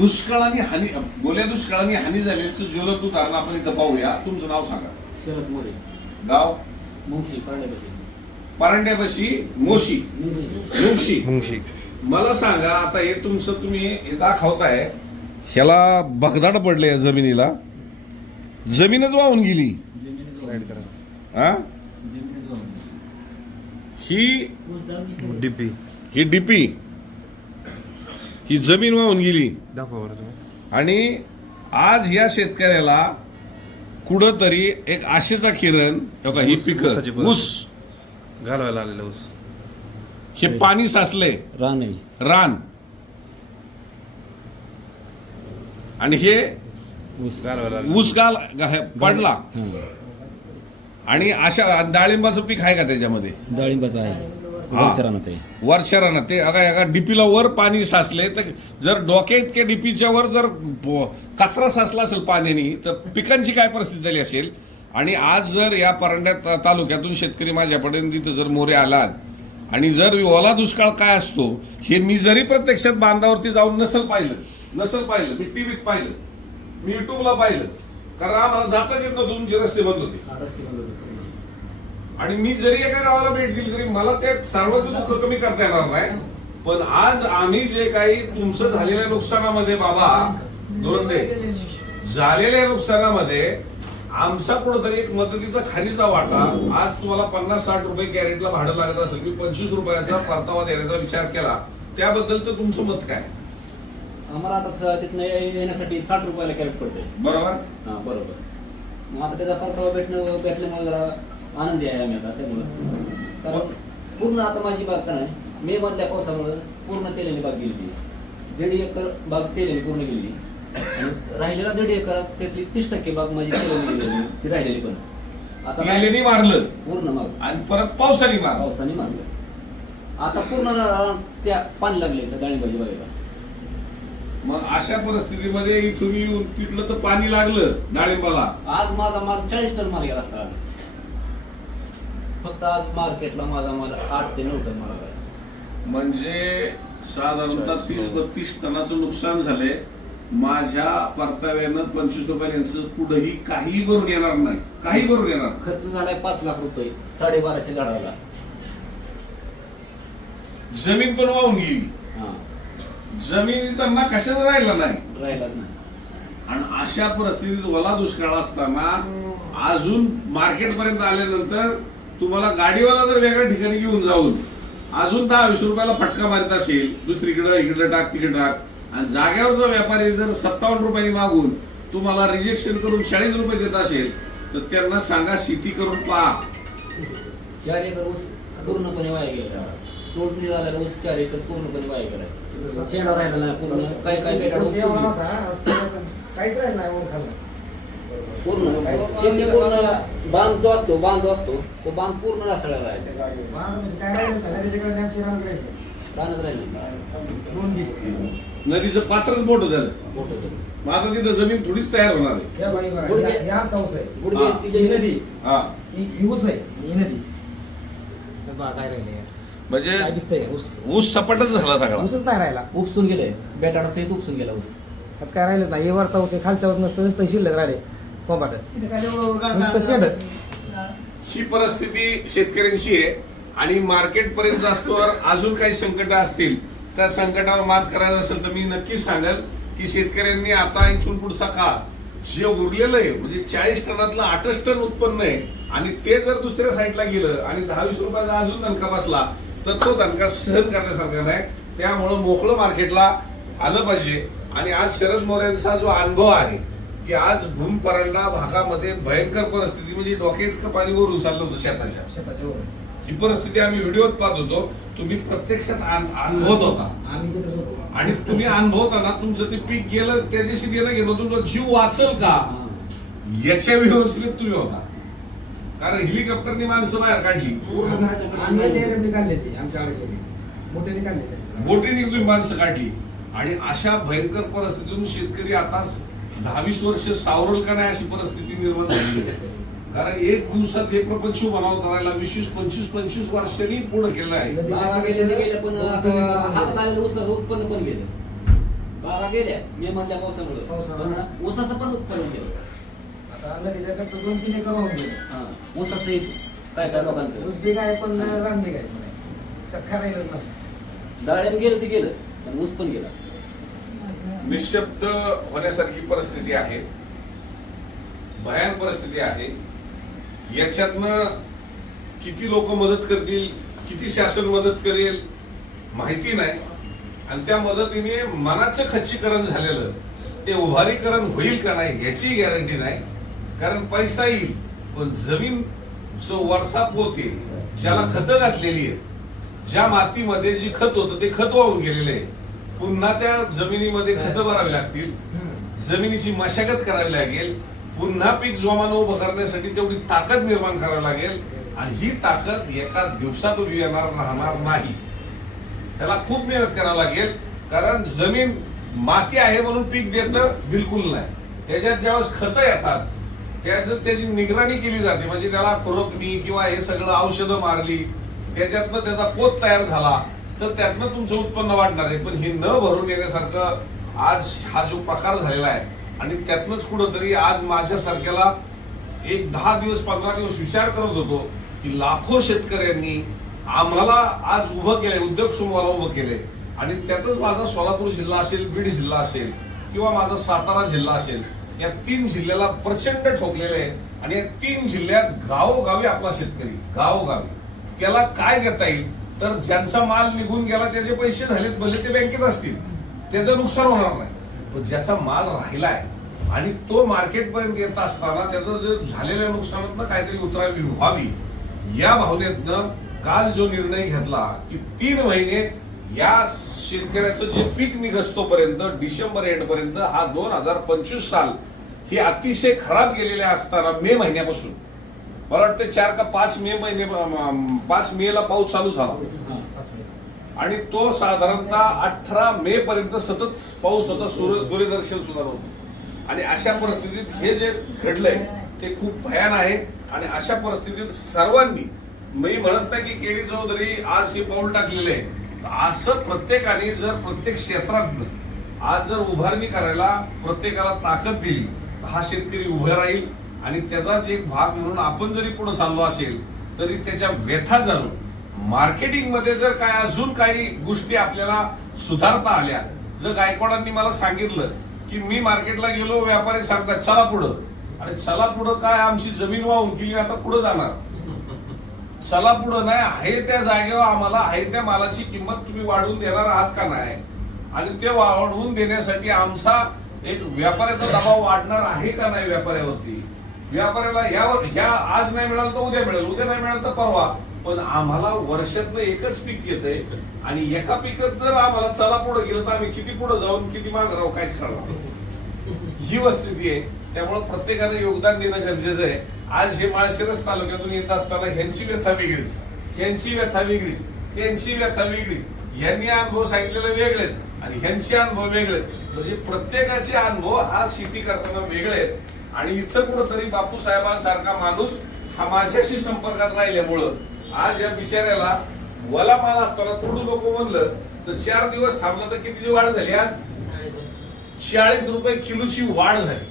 दुष्काळाने हानी गोल्या दुष्काळाने हानी झालेलं ज्वलंत उदाहरण आपण इथं पाहूया. तुमचं नाव सांगा. शरद मोरे. गाव? मुंशी पारड्यापाशी. परांड्यापाशी? मोशी. मुंगशी मुंगशी मला सांगा आता हे तुमचं तुम्ही हे दाखवताय. ह्याला भगदाड पडले जमिनीला. जमीनच वाहून गेली. हा ही डीपी. ही डीपी. ही जमीन वाहून गेली. दाखवा बरं तुम्ही. आणि आज या शेतकऱ्याला कुठंतरी एक आशेचा किरण हो का ही ऊस- पिकं. ऊस. घालवायला आलेला ऊस. हे पाणी साचलंय. रान आहे. रान. आणि हे ऊस. घालवायला आलेला. ऊस गाल गा- पडला. हं. आणि अशा डाळिंबाचं पीक आहे का त्याच्यामध्ये? डाळिंबाचा आहे. वरच्या रानात आहे वरच्या रानात ते. अगा एका डीपीला वर पाणी साचले तर जर डोक्या इतक्या डीपीच्या वर जर कचरा साचला असेल पाण्याने तर पिकांची काय परिस्थिती झाली असेल? आणि आज जर या परंड्या तालुक्यातून शेतकरी माझ्यापर्यंत तिथं जर मोरे आलात आणि जर ओला दुष्काळ काय असतो हे मी जरी प्रत्यक्षात बांधावरती जाऊन नसल पाहिलं नसल पाहिलं मी टीव्हीत पाहिलं मी युट्यूबला पाहिलं कारण आम्हाला जाताच येत नव्हतं तुमचे रस्ते बंद होते. आणि मी जरी एका गावाला भेट दिली तरी मला ते सर्वांचं दुःख कमी करता येणार नाही. पण आज आम्ही जे काही तुमचं झालेल्या नुकसानामध्ये बाबा दोन झालेल्या नुकसानामध्ये आमचा कुठंतरी एक मदतीचा खालीचा वाटा. आज तुम्हाला पन्नास साठ रुपये कॅरेटला भाडं लागत असेल मी पंचवीस रुपयाचा परतावा देण्याचा विचार केला. त्याबद्दलचं तुमचं मत काय? आम्हाला आता तिथनं येण्यासाठी साठ रुपयाला कॅरेट पडते बरोबर. हा बरोबर. मग आता त्याचा परतावा भेटणं भेटल्यामुळे जरा. आनंदी आहे आम्ही आता त्यामुळं. कारण पूर्ण आता माझी बाग का नाही मे मधल्या पावसामुळं पूर्ण तेलेली बाग गेली दीड एकर बाग तेलेली पूर्ण गेली आणि राहिलेला दीड एकरात त्यातली तीस टक्के बाग माझी तेलेली गेलेली ती राहिलेली पण. आता केलेनी मारलं. पूर्ण माग आणि परत पावसाने मारलं. पावसाने मारलं. आता पूर्ण रा- त्या पाणी लागले त्या डाळिंबाजी बागेला. मग अशा परिस्थितीमध्ये इथून येऊन तिथलं तर पाणी लागलं डाळिंबाला. आज माझा माल चाळीस टन माल गेला असता. फक्त आज मार्केटला माझा माल आठ ते नऊ टन माल आहे म्हणजे साधारणतः तीस बत्तीस टनाचं नुकसान झालंय. माझ्या परताव्यानं पंचवीस रुपयांचं पुढेही काही भरून येणार नाही. काही भरून येणार नाही. खर्च झालाय पाच लाख रुपये साडेबाराशे गाडाला. जमीन पण वाहून गेली. हा. जमीन त्यांना कशाच राहिला नाही. राहिलाच नाही. आणि अशा परिस्थितीत ओला दुष्काळ असताना अजून मार्केट पर्यंत आल्यानंतर तुम्हाला गाडीवाला जर वेगळ्या ठिकाणी घेऊन जाऊन अजून दहा वीस रुपयाला फटका मारित असेल दुसरीकडे इकडे टाक तिकडे टाक आणि जाग्यावरचा व्यापारी जर सत्तावन्न रुपयांनी मागून तुम्हाला रिजेक्शन करून चाळीस रुपये देत असेल तर त्यांना सांगा शेती करून पहा. चार एकर ऊस पूर्णपणे वाया गेला. तोडणी झालेला ऊस चार एकर पूर्णपणे वाया गेला. शेंडा राहिला नाही पूर्ण. काय नव्हता, काहीच राहिलं नाही. पूर्ण शेती पूर्ण बांध जो असतो बांध जो असतो. तो बांध पूर्ण महाग म्हणजे काय राहिलं. नदीचं पात्रच मोठं झालं. मोठं मग आता तिथं जमीन थोडीच तयार होणार आहे. या बाई बघा, गुडघे- आहे. गुडघे हा. तिचे ही नदी. हा. ही ही ऊस आहे. ही नदी. तर बघा काय राहिले काय म्हणजे दिसतंय? ऊस. ऊस सपाटच झाला सगळा. ऊसच नाही राहिला. उपसून गेले बेटाडा सहित उपसून गेला ऊस. त्यात काय राहिलं नाही. हे वरचा ऊस आहे खालचा ऊस नसतं नुसतं शिल्लक राहिले. ही परिस्थिती शेतकऱ्यांची आहे आणि मार्केट पर्यंत असतोवर अजून काही संकट असतील त्या संकटावर मात करायचं असेल तर मी नक्कीच सांगेल की शेतकऱ्यांनी आता इथून पुढचा काळ जे उरलेलं आहे म्हणजे चाळीस टनातलं आठच टन उत्पन्न आहे आणि ते जर दुसऱ्या साईडला गेलं आणि दहा वीस रुपयाचा अजून दणका बसला तर तो दणका सहन करण्यासारखा नाही. त्यामुळं मोकळं मार्केटला आलं पाहिजे. आणि आज शरद मोऱ्यांचा जो अनुभव आहे की आज भूम परांडा भागामध्ये भयंकर परिस्थिती म्हणजे डोक्यात इतकं पाणी वरून चाललं होतं शेताच्या. शेताच्या वर. ही परिस्थिती आम्ही व्हिडिओत पाहत होतो. तुम्ही प्रत्यक्षात अन- अनुभवत होता. आणि तुम्ही अनुभवताना तुमचं ते पीक गेलं त्याच्याशी देणं घेणं तुमचा जीव वाचल का? याच्या व्यवस्थित तुम्ही होता. कारण हेलिकॉप्टरनी माणसं बाहेर काढली. बोटीने तुम्ही माणसं काढली. आणि अशा भयंकर परिस्थितीतून शेतकरी आता दहा वीस वर्ष सावरल का नाही अशी परिस्थिती निर्माण झाली आहे. कारण एक दिवसात हे प्रपंच बनाव करायला वीस वीस पंचवीस पंचवीस वर्षांनी पुढे केलं आहे. उत्पन्न पण गेलं. बागा गेल्या मे मधल्या पावसामुळे. ऊसाचं पण उत्पादन गेलं. दोन तीन एकर होऊन गेले. हा ऊसाचं एक. काय काय लोकांचं ऊस बी काय पण रान बी काय खरायलाच नाही डाळिंब गेलं ते गेलं पण ऊस पण गेला. निशब्द होण्यासारखी परिस्थिती आहे. भयान परिस्थिती आहे. याच्यातनं किती लोक मदत करतील किती शासन मदत करेल माहिती नाही. आणि त्या मदतीने मनाचं खच्चीकरण झालेलं ते उभारीकरण होईल का नाही याची गॅरंटी नाही. कारण पैसा येईल पण जमीन जो वरसा पोते ज्याला खतं घातलेली आहेत ज्या मातीमध्ये जी खत होतं ते खत वाहून गेलेलं आहे. पुन्हा त्या जमिनीमध्ये खतं भरावी लागतील. जमिनीची मशागत करावी लागेल. पुन्हा पीक जोमानं उभं करण्यासाठी तेवढी ताकद निर्माण करावी लागेल. आणि ही ताकद एका दिवसात उभी येणार राहणार नाही. त्याला खूप मेहनत करावी लागेल. कारण जमीन माती आहे म्हणून पीक देतं बिलकुल नाही. त्याच्यात ज्यावेळेस खतं येतात त्याचं त्याची निगराणी केली जाते. म्हणजे त्याला खुरपणी किंवा हे सगळं औषधं मारली त्याच्यातनं त्याचा पोत तयार झाला. तर त्यातनं तुमचं उत्पन्न वाढणार आहे. पण हे न भरून येण्यासारखं आज हा जो प्रकार झालेला आहे आणि त्यातनंच कुठंतरी आज माझ्यासारख्याला एक दहा दिवस पंधरा दिवस विचार करत होतो की लाखो शेतकऱ्यांनी आम्हाला आज उभं केलंय उद्योग समूहाला उभं केलंय. आणि त्यातच माझा सोलापूर जिल्हा असेल बीड जिल्हा असेल किंवा माझा सातारा जिल्हा असेल या तीन जिल्ह्याला प्रचंड ठोकलेले आहे. आणि या तीन जिल्ह्यात गावोगावी आपला शेतकरी गावोगावी त्याला काय देता येईल? तर ज्यांचा माल निघून गेला त्याचे पैसे झालेत भले ते बँकेत असतील त्याचं नुकसान होणार नाही. पण ज्याचा माल राहिलाय आणि तो मार्केटपर्यंत येत असताना त्याचं जे झालेल्या नुकसानातनं काहीतरी उतरावी व्हावी या भावनेतनं काल जो निर्णय घेतला की तीन महिने या शेतकऱ्याचं जे पीक निघसतोपर्यंत डिसेंबर एंड पर्यंत हा दोन हजार पंचवीस साल हे अतिशय खराब गेलेले असताना मे महिन्यापासून मला वाटतं चार का पाच मे महिने पाच मे ला पाऊस चालू झाला. आणि तो साधारणतः अठरा मे पर्यंत सतत पाऊस होता सूर्य सूर्यदर्शन सुद्धा नव्हतं. आणि अशा परिस्थितीत हे जे घडलंय ते खूप भयान आहे. आणि अशा परिस्थितीत सर्वांनी मी म्हणत नाही की केडी चौधरी आज हे पाऊल टाकलेले आहे असं प्रत्येकाने जर प्रत्येक क्षेत्रात आज जर उभारणी करायला प्रत्येकाला ताकद दिली तर हा शेतकरी उभा राहील. आणि त्याचाच एक भाग म्हणून आपण जरी पुढे चाललो असेल तरी त्याच्या व्यथा जाणून मार्केटिंगमध्ये जर काय अजून काही गोष्टी आपल्याला सुधारता आल्या जर गायकवाडांनी मला सांगितलं की मी मार्केटला गेलो व्यापारी सांगतात चला पुढं. आणि चला पुढं काय? आमची जमीन वाहून गेली आता पुढं जाणार. चला पुढं नाही आहे त्या जागेवर आम्हाला आहे त्या मालाची किंमत तुम्ही वाढवून देणार आहात का नाही? आणि ते वाढवून देण्यासाठी आमचा एक व्यापाऱ्याचा दबाव वाढणार आहे का नाही व्यापाऱ्यावरती? व्यापाऱ्याला यावर ह्या आज नाही मिळालं तर उद्या मिळेल उद्या नाही मिळालं तर परवा. पण आम्हाला वर्षातनं एकच पीक येतंय आणि एका पिकात जर आम्हाला चला पुढे गेलं तर आम्ही किती पुढे जाऊन किती माग राहू काहीच कळणार ही वस्थिती आहे. त्यामुळे प्रत्येकाने योगदान देणं गरजेचं आहे. आज हे माळशिरस तालुक्यातून येत असताना ह्यांची व्यथा वेगळीच. ह्यांची व्यथा वेगळीच. त्यांची व्यथा वेगळी. यांनी अनुभव सांगितलेले वेगळेच आणि ह्यांचे अनुभव वेगळे म्हणजे प्रत्येकाचे अनुभव हा शेती करताना वेगळे आहेत. आणि इथं कुठंतरी बापू साहेबांसारखा माणूस हा माझ्याशी संपर्कात राहिल्यामुळं आज या बिचाऱ्याला वला माल असताना थोडं लोक म्हणलं तर चार दिवस थांबलं तर किती वाढ झाली आज? चाळीस रुपये किलोची वाढ झाली.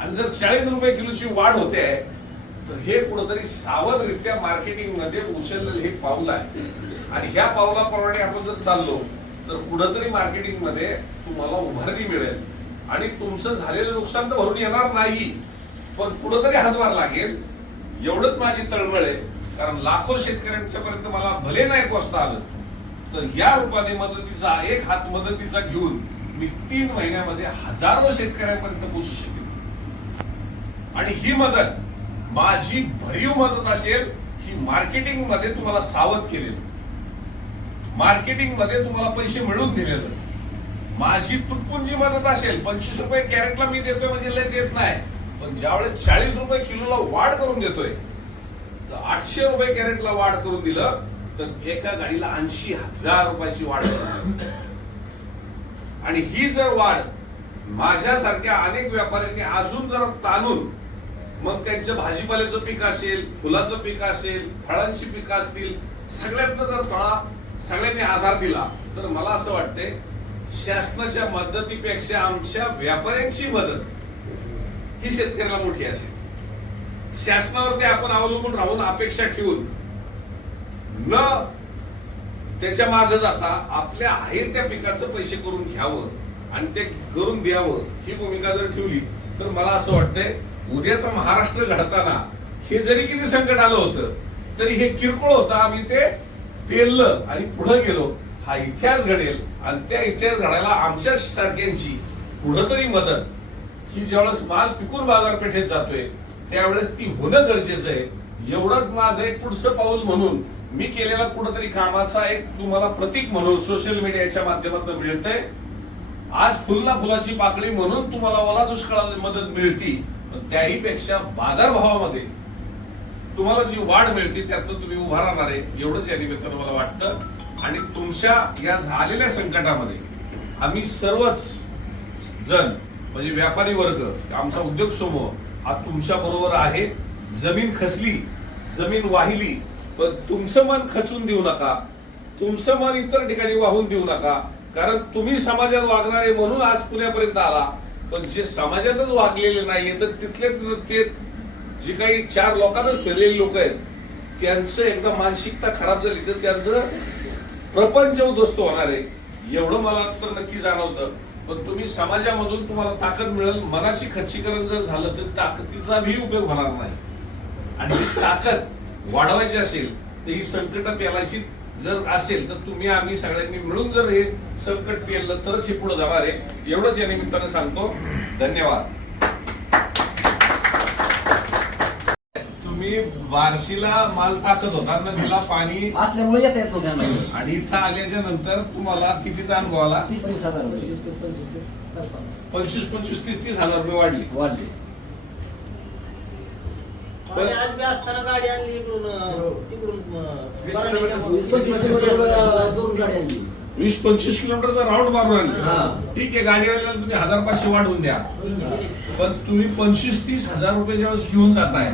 आणि जर चाळीस रुपये किलोची वाढ होते तर हे कुठंतरी सावधरित्या मार्केटिंगमध्ये उचललेलं हे पाऊल आहे. आणि ह्या पावलाप्रमाणे आपण जर चाललो तर कुठंतरी मार्केटिंगमध्ये तुम्हाला उभारणी मिळेल. आणि तुमचं झालेलं नुकसान तर भरून येणार नाही पण कुठंतरी हातभार लागेल. एवढंच माझी तळमळ आहे. कारण लाखो शेतकऱ्यांच्या पर्यंत मला भले नाही पोचता आलं तर या रूपाने मदतीचा एक हात मदतीचा घेऊन मी तीन महिन्यामध्ये हजारो शेतकऱ्यांपर्यंत पोहोचू शकेन. आणि ही मदत माझी भरीव मदत असेल ही मार्केटिंगमध्ये तुम्हाला सावध केलेलं. मार्केटिंगमध्ये तुम्हाला पैसे मिळून दिलेलं. माझी तुटपुंजी मदत असेल पंचवीस रुपये कॅरेटला मी देतोय म्हणजे लय देत नाही. पण ज्यावेळेस चाळीस रुपये किलोला वाढ करून देतोय तर आठशे रुपये कॅरेटला वाढ करून दिलं तर एका गाडीला ऐंशी हजार रुपयाची वाढ करून आणि ही जर वाढ माझ्यासारख्या अनेक व्यापाऱ्यांनी अजून जर ताणून मग त्यांचं भाजीपाल्याचं पीक असेल फुलाचं पीक असेल फळांची पिकं असतील सगळ्यातनं जर थोडा सगळ्यांनी आधार दिला तर मला असं वाटतंय शासनाच्या मदतीपेक्षा आमच्या व्यापाऱ्यांची मदत ही शेतकऱ्याला मोठी असेल. शासनावरती आपण अवलंबून राहून अपेक्षा ठेवून न त्याच्यामागे जाता आपल्या आहे त्या पिकाचं पैसे करून घ्यावं आणि ते करून द्यावं ही भूमिका जर ठेवली तर मला असं वाटतंय उद्याचा महाराष्ट्र घडताना हे जरी किती संकट आलं होतं तरी हे किरकोळ होतं. आम्ही ते पेललं आणि पुढे गेलो. हा इतिहास घडेल आणि त्या इतिहास घडायला आमच्या सारख्यांची कुठंतरी मदत. ही ज्यावेळेस माल पिकून बाजारपेठेत जातोय त्यावेळेस ती होणं गरजेचं आहे. एवढंच माझं एक पुढचं पाऊल म्हणून मी केलेला कुठंतरी कामाचा एक तुम्हाला प्रतीक म्हणून सोशल मीडियाच्या माध्यमातून मिळतंय. आज फुलना फुलाची पाकळी म्हणून तुम्हाला ओला दुष्काळाला मदत मिळती पण त्याही पेक्षा बाजारभावामध्ये तुम्हाला जी वाढ मिळते त्यातनं तुम्ही उभा राहणार आहे एवढंच या निमित्तानं मला वाटतं. आणि तुमच्या या झालेल्या संकटामध्ये आम्ही सर्वच जण म्हणजे व्यापारी वर्ग आमचा उद्योग समूह हा तुमच्या बरोबर आहे. जमीन खचली जमीन वाहिली पण तुमचं मन खचून देऊ नका. तुमचं मन इतर ठिकाणी वाहून देऊ नका. कारण तुम्ही समाजात वागणारे म्हणून आज पुण्यापर्यंत आला. पण जे समाजातच वागलेले नाहीये तर तिथले ते जे काही चार लोकांतच फिरलेले लोक आहेत त्यांचं एकदा मानसिकता खराब झाली तर त्यांचं प्रपंच उद्ध्वस्त होणार आहे. एवढं मला तर नक्की जाणवतं. पण तुम्ही समाजामधून तुम्हाला ताकद मिळेल मनाशी खच्चीकरण जर झालं तर ताकदीचाही उपयोग होणार नाही. आणि ही ताकद वाढवायची असेल तर ही संकट पेलायची जर असेल तर तुम्ही आम्ही सगळ्यांनी मिळून जर हे संकट पेललं तरच हे पुढे जाणार आहे. एवढंच या निमित्तानं सांगतो. धन्यवाद. तुम्ही बार्शीला माल टाकत होता नदीला पाणी. असल्यामुळे येता आणि इथं आल्याच्यानंतर तुम्हाला कितीचा अनुभव आला? तीस तीस हजार रुपये. पंचवीस पंचवीस तीस तीस हजार रुपये वाढले. वाढले. आणि आज मी असताना गाडी आणली इकडून अं, तिकडून अं, वीस पंचवीस किलोमीटर दोन गाड्या आणली. वीस पंचवीस किलोमीटरचा राऊंड मारून हा. आले ठीक आहे गाडीवाल्याला तुम्ही हजार पाचशे वाढवून द्या. पण तुम्ही पंचवीस तीस हजार रुपये ज्यावेळेस घेऊन जाताय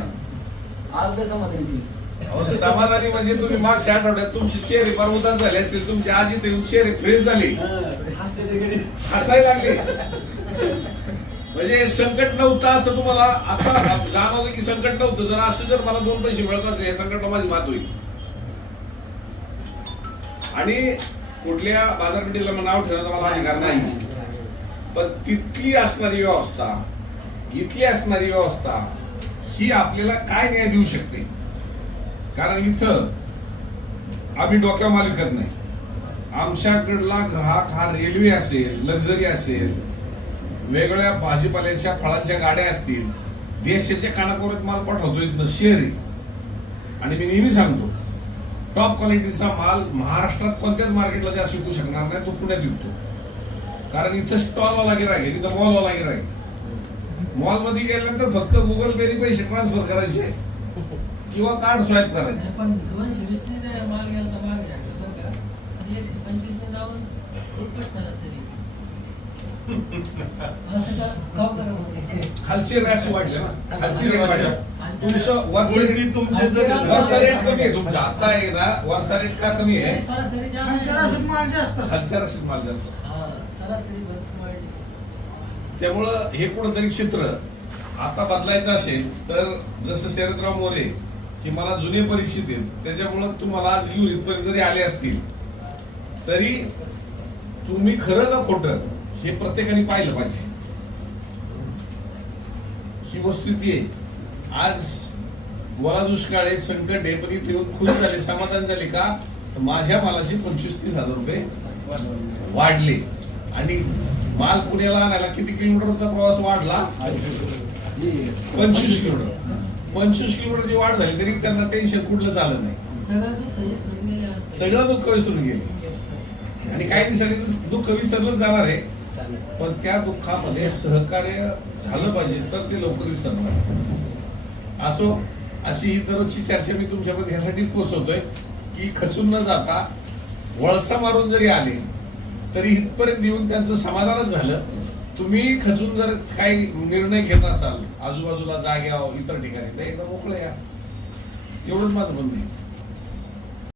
आज काय समाधानी ती अहो, समाधानी म्हणजे तुम्ही मागच्या आठवड्यात तुमचे चेहरे फार उदास झाले असतील. तुमची आजी ते चेहरे फ्रेश झाले. हसते हसायला लागले. म्हणजे संकट नव्हतं असं तुम्हाला आता जाणवलं की संकट नव्हतं. जर असं जर मला दोन पैसे मिळत असेल हे संकट माझी मात होईल. आणि कुठल्या बाजारपेठेला मला नाव ठेवण्याचा मला अधिकार नाही. पण तिथली असणारी व्यवस्था इथली असणारी व्यवस्था ही आपल्याला काय न्याय देऊ शकते? कारण इथं आम्ही डोक्यावर माल विकत नाही. आमच्याकडला ग्राहक हा रेल्वे असेल लक्झरी असेल वेगवेगळ्या भाजीपाल्याच्या फळांच्या गाड्या असतील देशाच्या कानाकोऱ्यात माल पाठवतो इथनं शहरी आणि मी नेहमी सांगतो टॉप क्वालिटीचा माल महाराष्ट्रात कोणत्याच मार्केटला जास्त विकू शकणार नाही तो पुण्यात विकतो. कारण इथं स्टॉलवाला गिरायक आहे इथं मॉलवाला गिरायक मॉलमध्ये गेल्यानंतर फक्त गुगल पेने पैसे ट्रान्सफर करायचे. किंवा कार्ड स्वाईप करायचे. पण दोनशे वीस माल गेला तर माल पंचवीस जाऊन खालचे रॅश वाढले ना. खालची रेट वाढले. तुमचं वरचं Quality तुमचे वरचा रेट कमी आहे तुमचा. आता आहे ना वरचा रेट का कमी आहे? आणि सरासरी माल जास्त. खालच्या राशीत माल जास्त. हा सरासरी त्यामुळं हे कुठंतरी क्षेत्र आता बदलायचं असेल तर जसं शरदराव मोरे हे मला जुने परीक्षित आहेत त्याच्यामुळं तुम्हाला आज घेऊन इथपर्यंत जरी आले असतील तरी तुम्ही खरं का खोटं हे प्रत्येकाने पाहिलं पाहिजे. ही वस्तुस्थिती आहे. आज वरा दुष्काळ आहे संकट आहे पण इथे येऊन खुश झाले समाधान झाले का? माझ्या मालाचे पंचवीस तीस हजार रुपये वाढले. आणि माल पुण्याला आणायला किती किलोमीटरचा प्रवास वाढला? पंचवीस किलोमीटर. पंचवीस किलोमीटरची वाढ झाली तरी त्यांना टेन्शन कुठलं झालं नाही. सगळं दुःख विसरून गेले आणि काही दिवसांनी दुःख विसरलं जाणार आहे. पण त्या दुःखामध्ये सहकार्य झालं पाहिजे तर ते लवकर विसरणार असो अशी ही दररोजची चर्चा मी तुमच्यामध्ये ह्यासाठीच पोहोचवतोय की खचून न जाता वळसा मारून जरी आले तरी इथपर्यंत येऊन त्यांचं समाधानच झालं. तुम्ही खचून जर काही निर्णय घेत असाल आजूबाजूला जाग्यावर इतर ठिकाणी तर एकदा मोकळे या. एवढंच माझं म्हणणं आहे.